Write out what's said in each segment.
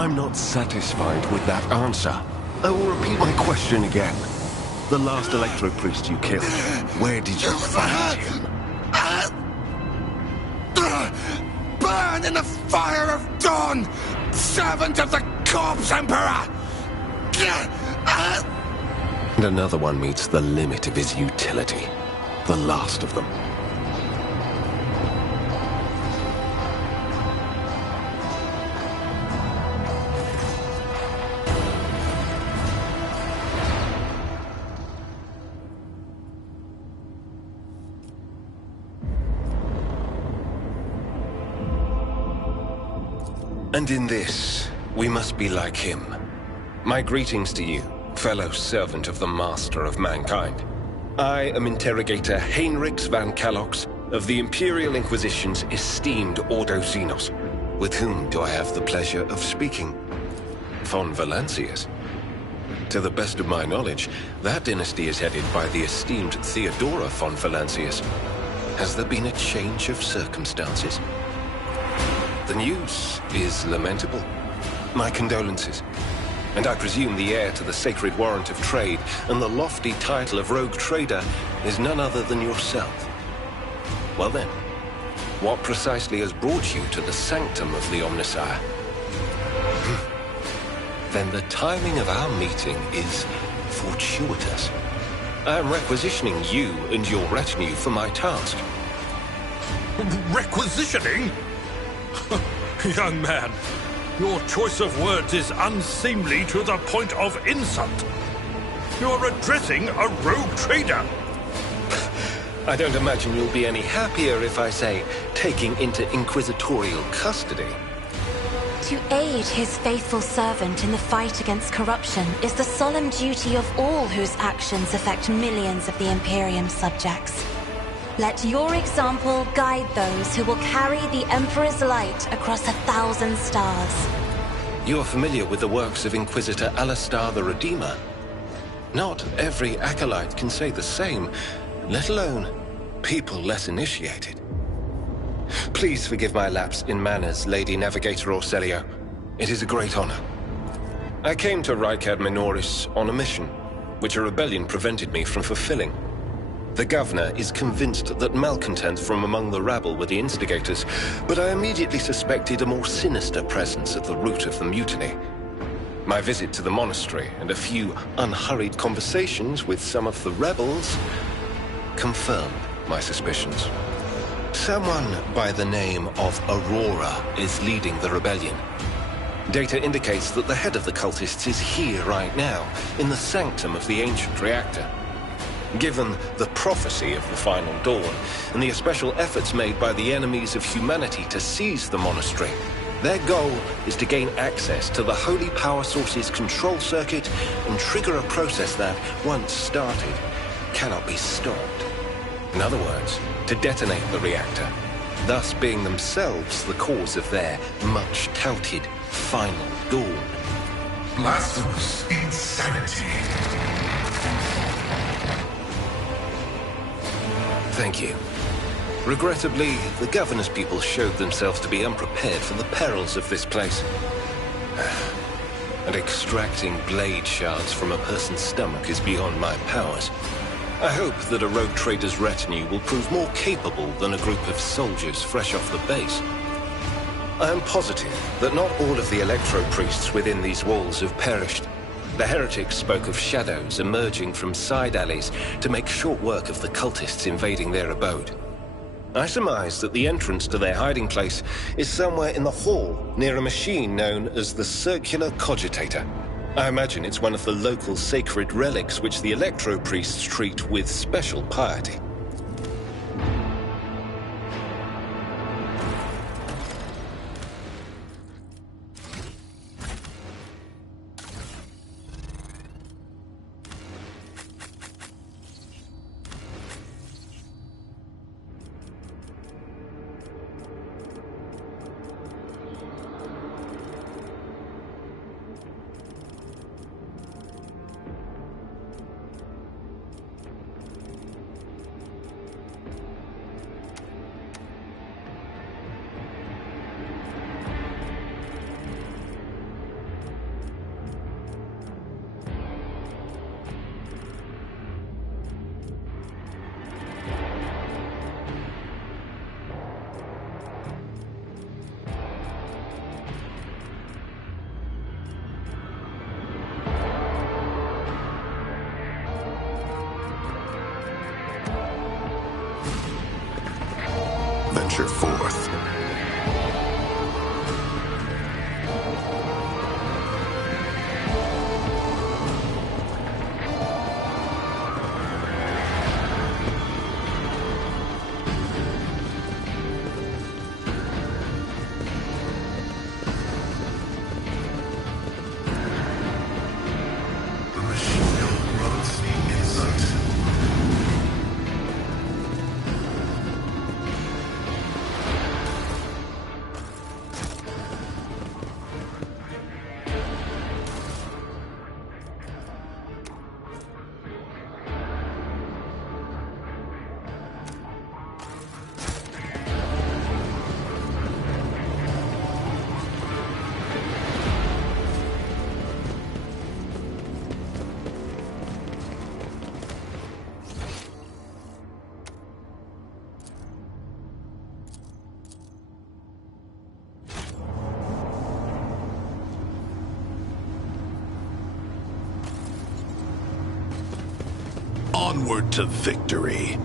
I'm not satisfied with that answer. I will repeat my question again. The last Electro Priest you killed, where did you find him? Burn in the fire of dawn! Servant of the Corpse Emperor! And another one meets the limit of his utility. The last of them. And in this, we must be like him. My greetings to you, fellow servant of the Master of Mankind. I am Interrogator Heinrichs van Kalox of the Imperial Inquisition's esteemed Ordo Xenos. With whom do I have the pleasure of speaking? Von Valancius. To the best of my knowledge, that dynasty is headed by the esteemed Theodora von Valancius. Has there been a change of circumstances? The news is lamentable. My condolences. And I presume the heir to the sacred warrant of trade and the lofty title of rogue trader is none other than yourself. Well then, what precisely has brought you to the sanctum of the Omnissiah? Then the timing of our meeting is fortuitous. I am requisitioning you and your retinue for my task. Requisitioning? Young man, your choice of words is unseemly to the point of insult. You're addressing a rogue trader. I don't imagine you'll be any happier if I say taking into inquisitorial custody. To aid his faithful servant in the fight against corruption is the solemn duty of all whose actions affect millions of the Imperium's subjects. Let your example guide those who will carry the Emperor's light across 1,000 stars. You are familiar with the works of Inquisitor Alistar the Redeemer. Not every acolyte can say the same, let alone people less initiated. Please forgive my lapse in manners, Lady Navigator Orselio. It is a great honor. I came to Rykad Minoris on a mission, which a rebellion prevented me from fulfilling. The governor is convinced that malcontents from among the rabble were the instigators, but I immediately suspected a more sinister presence at the root of the mutiny. My visit to the monastery and a few unhurried conversations with some of the rebels confirmed my suspicions. Someone by the name of Aurora is leading the rebellion. Data indicates that the head of the cultists is here right now, in the sanctum of the ancient reactor. Given the prophecy of the Final Dawn, and the especial efforts made by the enemies of humanity to seize the monastery, their goal is to gain access to the Holy Power Source's control circuit and trigger a process that, once started, cannot be stopped. In other words, to detonate the reactor, thus being themselves the cause of their much-touted Final Dawn. Blasphemous insanity. Thank you. Regrettably, the governor's people showed themselves to be unprepared for the perils of this place. And extracting blade shards from a person's stomach is beyond my powers. I hope that a rogue trader's retinue will prove more capable than a group of soldiers fresh off the base. I am positive that not all of the electro-priests within these walls have perished. The heretics spoke of shadows emerging from side alleys to make short work of the cultists invading their abode. I surmise that the entrance to their hiding place is somewhere in the hall near a machine known as the Circular Cogitator. I imagine it's one of the local sacred relics which the electro-priests treat with special piety. venture forth. Onward to victory.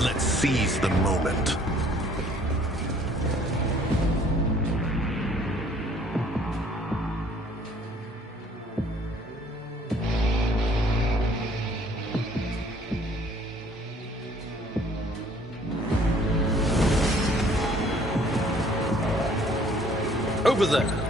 Let's seize the moment. Over there.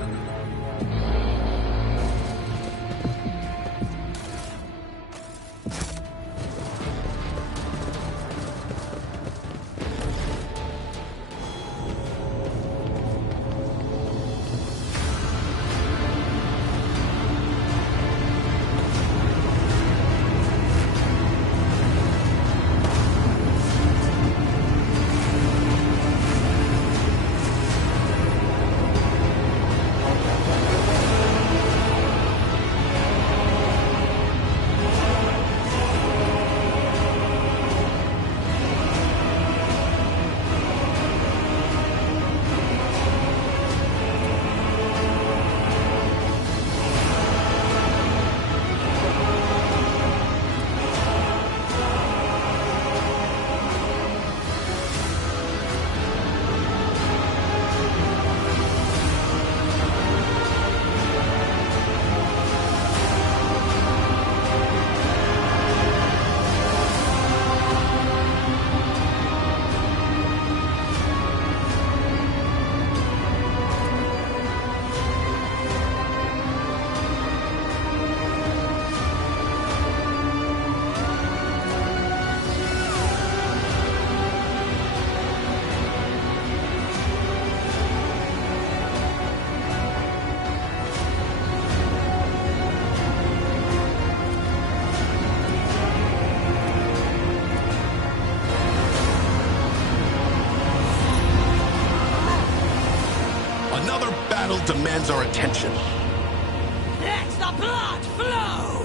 Another battle demands our attention. Next the blood flow!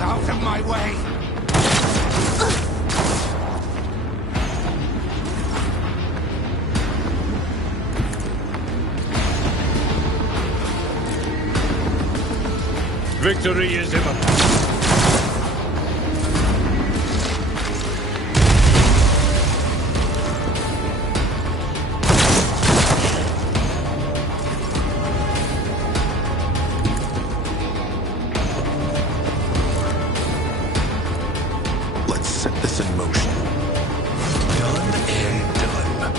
Out of my way! Victory is imminent. Let's set this in motion. Done and done.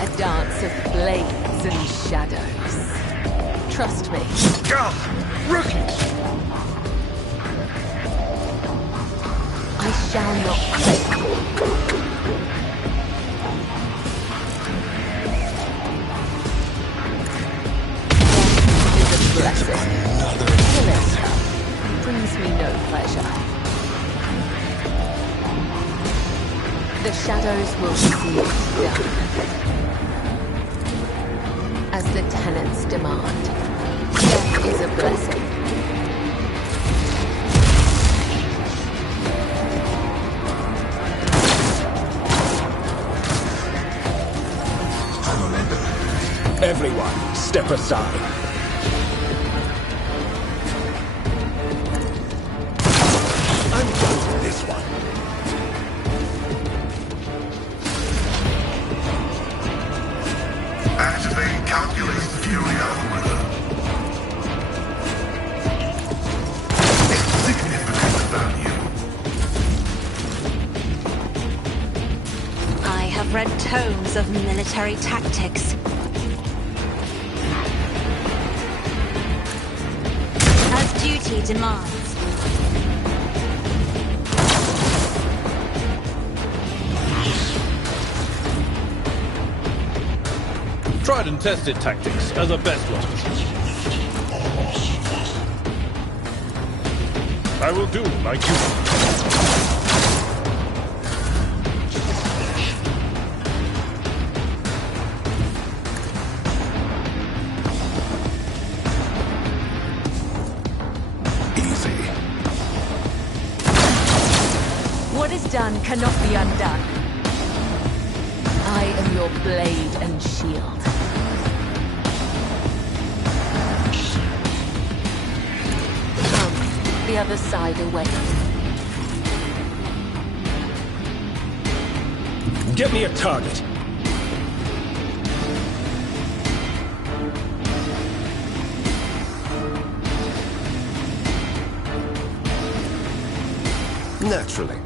A dance of blades and shadows. Trust me. Gah! Rookies! I shall not fail. Death is a blessing. Killing brings me no pleasure. The shadows will see it done. As the tenants demand. Death is a blessing. Everyone, step aside. I'm done with this one. Activate calculate the Fury algorithm. Significant value. I have read tomes of military tactics. As duty demands. Tried and tested tactics are the best ones. I will do my duty. Easy. What is done cannot be undone. I am your blade and shield. Come, the other side away. Get me a target. Naturally.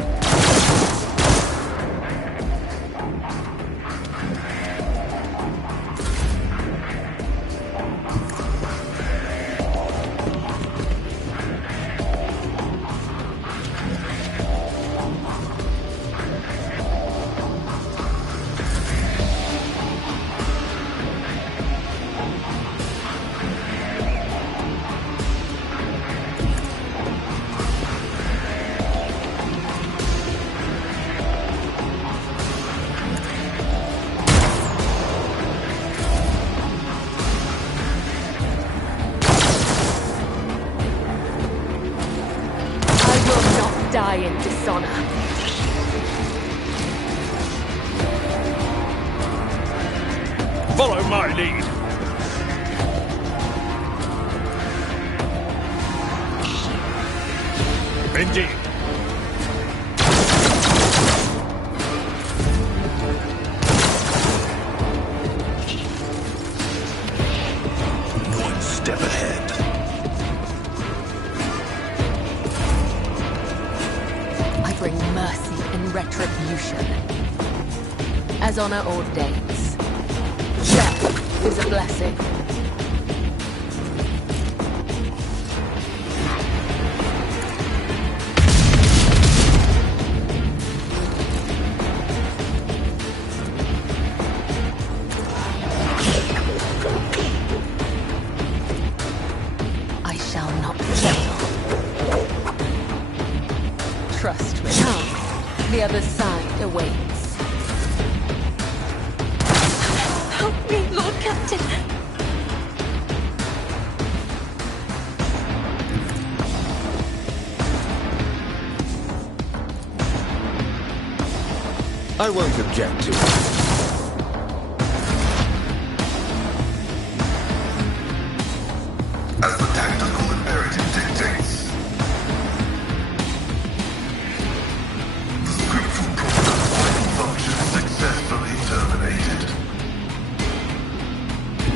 Die in dishonor. Follow my lead. Indeed. One step ahead. I bring mercy and retribution. As honor ordains. Death is a blessing. I won't object to it. As the tactical imperative dictates. The scriptural protocol's vital function successfully terminated.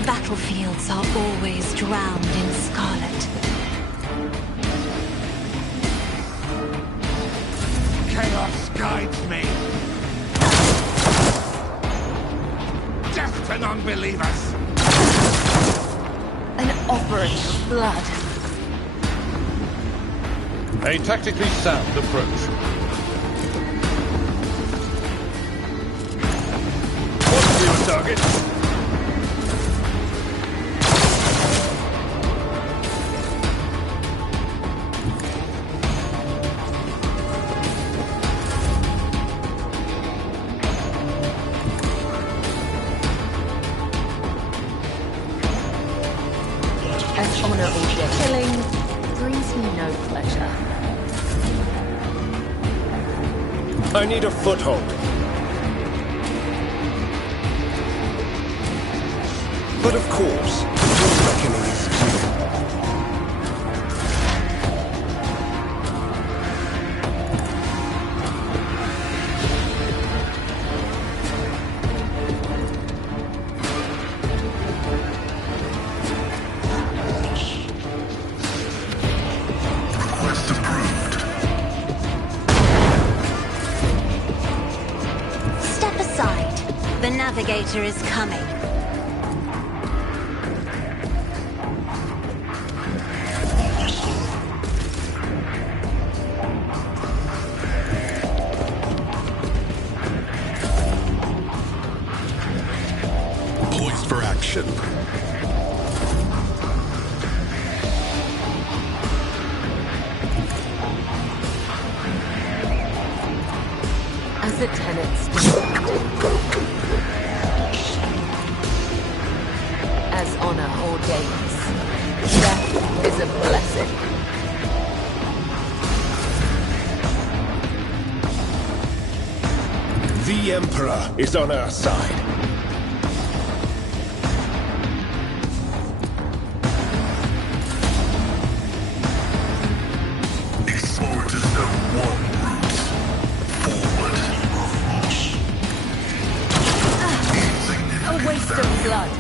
Battlefields are always drowned in scarlet. Chaos guides me. Death to non-believers. An offering of blood. A tactically sound approach. What's your target? As honor or death. Killing brings me no pleasure. I need a foothold. But of course, your reckoning is due. Request approved. Step aside. The navigator is coming. Poised for action. As the tenets demand. As honor ordains. Death is a blessing. The Emperor is on our side. Explorers know one route. Forward. A waste of blood.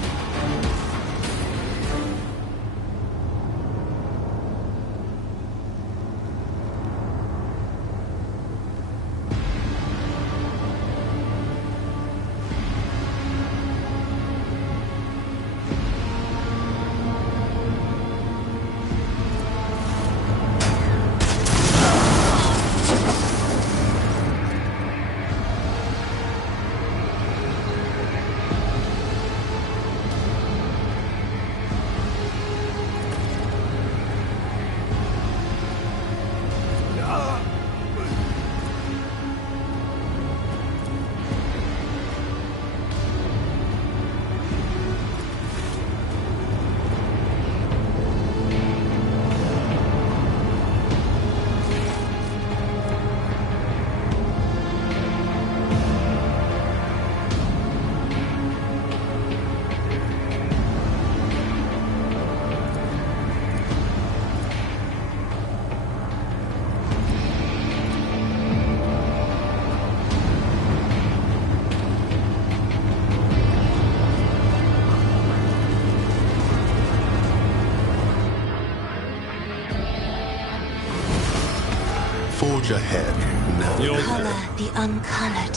Forge ahead now. Color the uncolored.